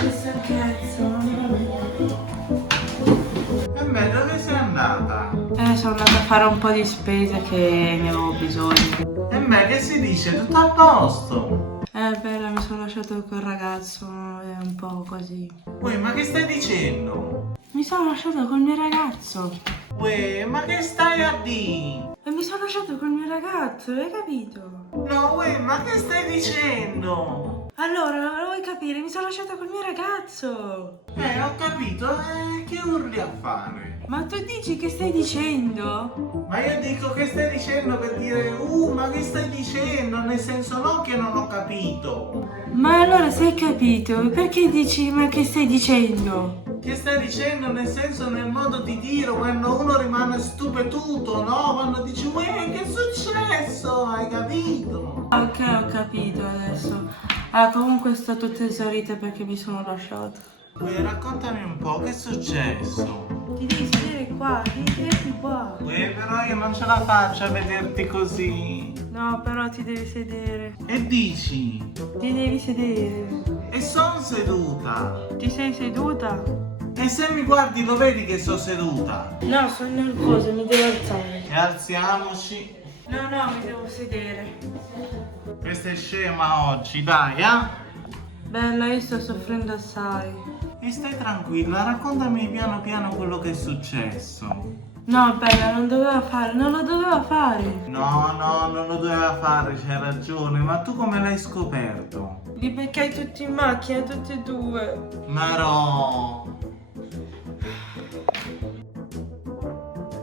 Che stanchezza, mamma mia. E beh, dove sei andata? Sono andata a fare un po' di spese che ne avevo bisogno. E beh, che si dice? Tutto a posto? Bella, mi sono lasciato col ragazzo, è un po' così. Uè, ma che stai dicendo? Mi sono lasciato col mio ragazzo. Uè, ma che stai a dire? E mi sono lasciato col mio ragazzo, hai capito? No, uè, ma che stai dicendo? Allora, lo vuoi capire? Mi sono lasciata col mio ragazzo. Ho capito, che urli a fare? Ma tu dici che stai dicendo? Ma io dico che stai dicendo per dire, ma che stai dicendo? Nel senso no che non ho capito. Ma allora se hai capito, perché dici ma che stai dicendo? Che stai dicendo nel senso nel modo di dire quando uno rimane stupetuto, no? Quando dici, uè, che è successo? Hai capito? Ok, ho capito adesso. Ah, comunque sto tutta esaurita perché mi sono lasciata. Uè, raccontami un po', che è successo? Ti devi sedere qua, devi sederti qua. Uè, però io non ce la faccio a vederti così. No, però ti devi sedere. E dici? Ti devi sedere. E son seduta. Ti sei seduta? E se mi guardi lo vedi che sono seduta? No, sono nervosa, mi devo alzare. E alziamoci. No, no, mi devo sedere. Questa è scema oggi, dai, eh? Bella, io sto soffrendo assai. E stai tranquilla, raccontami piano piano quello che è successo. No, bella, non doveva fare, non lo doveva fare. No, non lo doveva fare, c'hai ragione, ma tu come l'hai scoperto? Li beccai tutti in macchina, tutti e due. Ma no!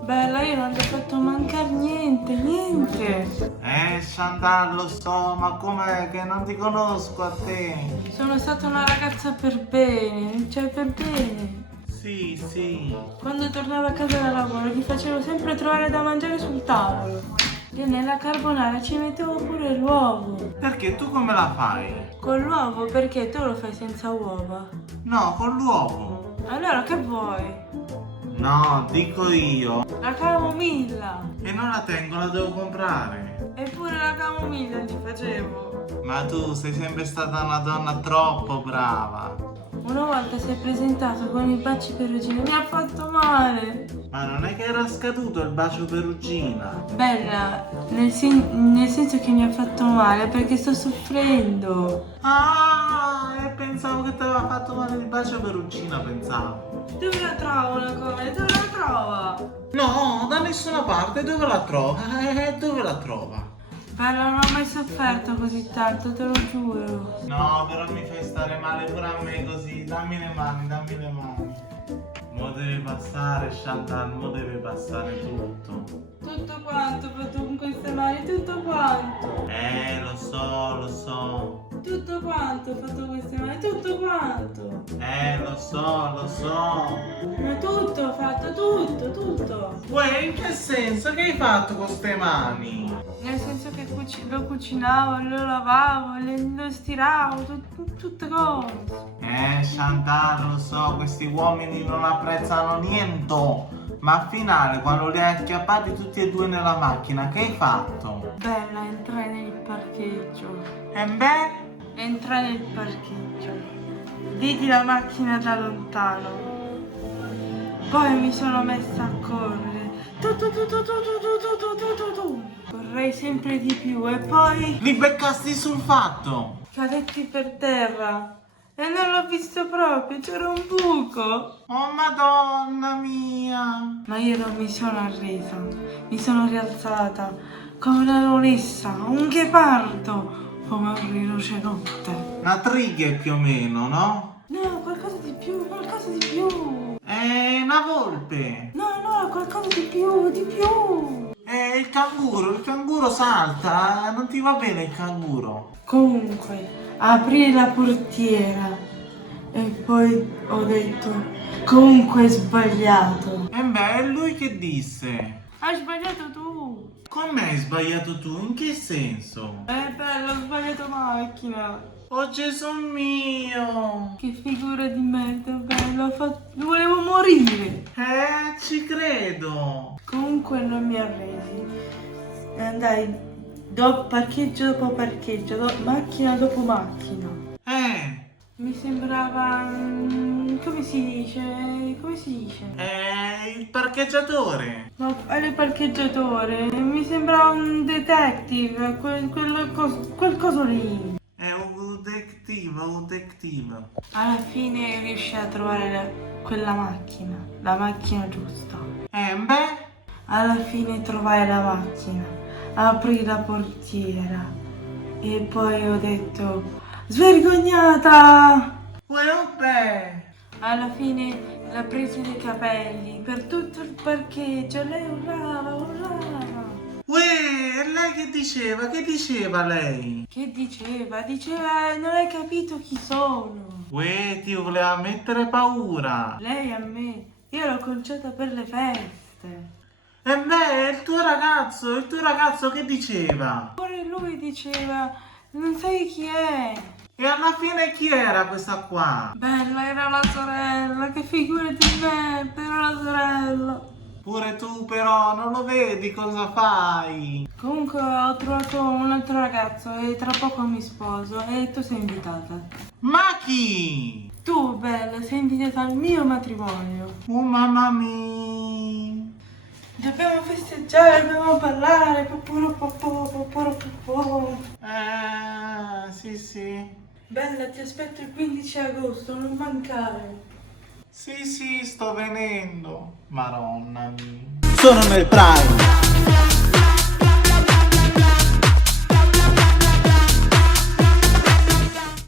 Bella, io non ti ho fatto mancare niente, niente. Chantal, lo so, ma com'è che non ti conosco a te? Sono stata una ragazza per bene, cioè per bene. Sì, sì. Quando tornavo a casa da lavoro gli facevo sempre trovare da mangiare sul tavolo. E nella carbonara ci mettevo pure l'uovo. Perché tu come la fai? Con l'uovo perché tu lo fai senza uova. No, con l'uovo. Allora che vuoi? No, dico io. La camomilla. E non la tengo, la devo comprare. Eppure la camomilla gli facevo. Ma tu sei sempre stata una donna troppo brava. Una volta si è presentato con i baci perugini, mi ha fatto male. Ma non è che era scaduto il bacio perugina? Bella, nel senso che mi ha fatto male perché sto soffrendo. Ah, e pensavo che ti aveva fatto male il bacio perugina, pensavo. Dove la trovo una cosa? Dove la trova? No, da nessuna parte, dove la trova? Dove la trova? Bella, non ho mai sofferto così tanto, te lo giuro. No, però mi fai stare male pure a me così. Dammi le mani, dammi le mani. Mo deve passare, Chantal, mo deve passare tutto. Tutto quanto ho fatto con queste mani, tutto quanto. Lo so, lo so. Tutto quanto ho fatto con queste mani, tutto quanto. Lo so, lo so. Ma tutto ho fatto, tutto. Uè, in che senso? Che hai fatto con ste mani? Nel senso che lo cucinavo, lo lavavo, lo stiravo, tutte cose. Chantal, lo so, questi uomini non apprezzano niente. Ma al finale, quando li hai acchiappati tutti e due nella macchina, che hai fatto? Bella, entrai nel parcheggio. E beh? Entrai nel parcheggio. Vidi la macchina da lontano. Poi mi sono messa a correre. Correi sempre di più e poi Li beccasti sul fatto! cadetti per terra. E non l'ho visto proprio, c'era un buco. Oh madonna mia! Ma io non mi sono arresa. Mi sono rialzata come una leonessa, un ghepardo. Come un rinoceronte. Una trigger più o meno, no? No, qualcosa di più, qualcosa di più. Una volpe! No, qualcosa di più, di più. Il canguro salta, non ti va bene il canguro. Comunque, aprì la portiera e poi ho detto, comunque hai sbagliato. E beh, e lui che disse? Hai sbagliato tu. Come hai sbagliato tu? In che senso? Bello, ho sbagliato macchina. Oh Gesù mio! Che figura di merda, bello, volevo morire. Ci credo! Comunque non mi arresi. Andai parcheggio dopo parcheggio, macchina dopo macchina. Mi sembrava... come si dice? Come si dice? Il parcheggiatore. No, era il parcheggiatore. Mi sembrava un detective, quel coso lì. È un detective. Alla fine riesci a trovare quella macchina, la macchina giusta. Beh, Alla fine trovai la macchina, aprì la portiera e poi ho detto svergognata! beh. Alla fine la presi dei capelli per tutto il parcheggio, lei urlava, urlava. Uè, e lei che diceva? Che diceva lei? Che diceva? Diceva non hai capito chi sono. Uè, ti voleva mettere paura. Lei a me, io l'ho conciata per le feste. E beh, il tuo ragazzo che diceva? Pure lui diceva non sai chi è. E alla fine chi era questa qua? Bella, era la sorella, che figura di me, era la sorella. Pure tu però, non lo vedi cosa fai? Comunque ho trovato un altro ragazzo e tra poco mi sposo e tu sei invitata. Ma chi? Tu, bella, sei invitata al mio matrimonio. Oh mamma mia. Dobbiamo festeggiare, dobbiamo ballare. Sì, sì. Bella, ti aspetto il 15 agosto, non mancare. Sì, sto venendo. Maronna mia. Sono nel prime.